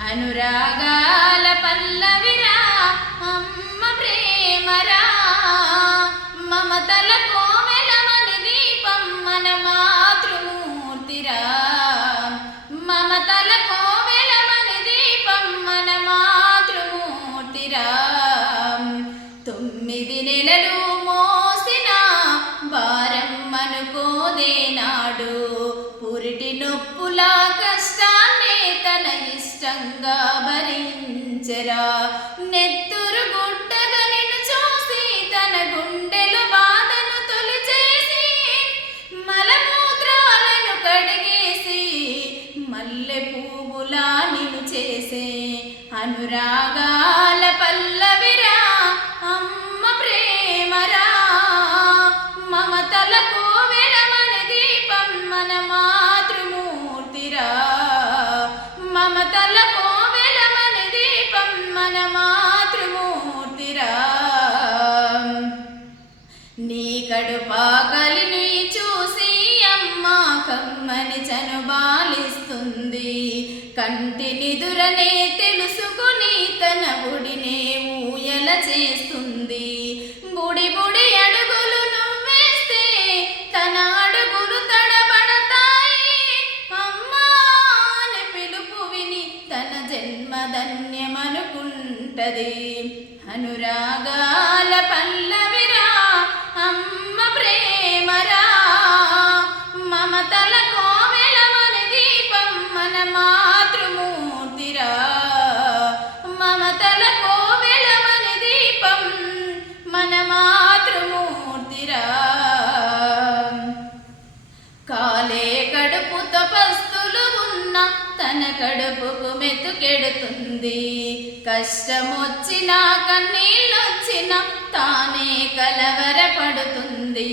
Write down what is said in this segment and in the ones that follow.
అనురాగాల పల్లవిరా అమ్మ ప్రేమరా. మమతల కోమెల కోవెలమని దీపం మన మాతృమూర్తిరా. మమతల కోమెల కోవెలమని దీపం మన మాతృమూర్తిరా. తొమ్మిది నెలలు మోసిన భారం అనుకోదేనాడు ఇష్టంగా భరించరా నెత్తురు గుడ్డగా నిన్ను చూసి తన గుండెలు బాధను తొలిచేసి మలమూత్రాలను కడిగేసి మల్లె పువ్వులా నిన్ను చేసే అనురాగాల పల్లవిరా అమ్మ ప్రేమరా. మమతలకు నీ చూసి అమ్మ కమ్మని చనుబాలిస్తుంది. కంటి నిదురనే తెలుసుకుని తన గుడినే ఊయల చేస్తుంది. బుడి బుడి అడుగులు నువ్వేస్తే తన అడుగులు తడబడతాయి. అమ్మా అని పిలుపు విని తన జన్మధన్యమనుకుంటది. అనురాగాల పల్లవిరా మమతల కోవెలమన దీపం మన మాతృమూర్తిరా. మమతల కోవెలమన దీపం మన మాతృమూర్తిరా. కాలే కడుపు తపస్తులు ఉన్న తన కడుపుకు మెతుకెడుతుంది. కష్టమొచ్చినా కన్నీళ్ళొచ్చినా తానే కలవరపడుతుంది.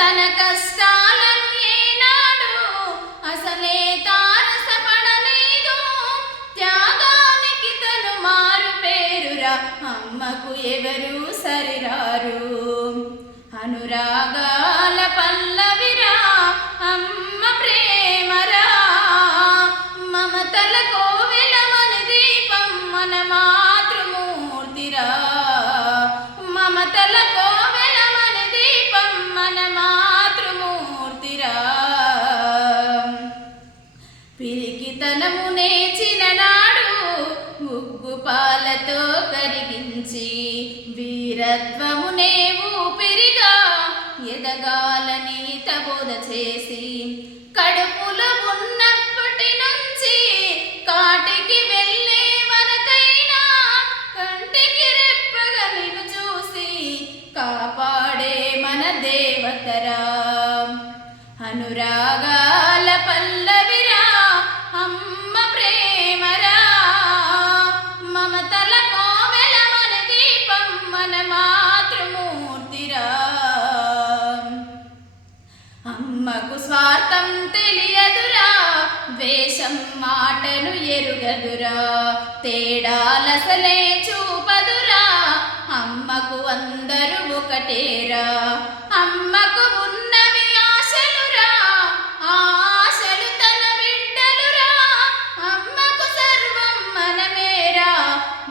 తన కష్టాలను నాకు ఎవరు సరిరా? వీరత్వమునే ఊపిరిగా ఎదగాలని తబోధ చేసి కడుపులో ఉన్నప్పటి నుంచి కాటికి వెళ్ళే వరకైనా కంటికి రెప్పగా నిన్ను చూసి కాపాడే మన దేవతరా. అనురాగా మగు స్వార్థం తెలియదురా వేషం మాటను ఎరుగదురా తేడాలసలే చూపదురా అమ్మకు అందరూ ఒకటేరా అమ్మకు ఉన్నవి ఆశలురా ఆశలు తన బిడ్డలురా అమ్మకు సర్వం మనమేరా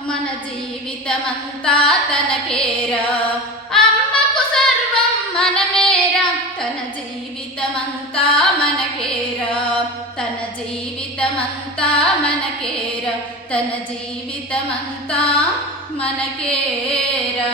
మన జీవితమంతా తనకేరా. జీవితమంతా మనకేరా తన జీవితమంతా మనకేరా.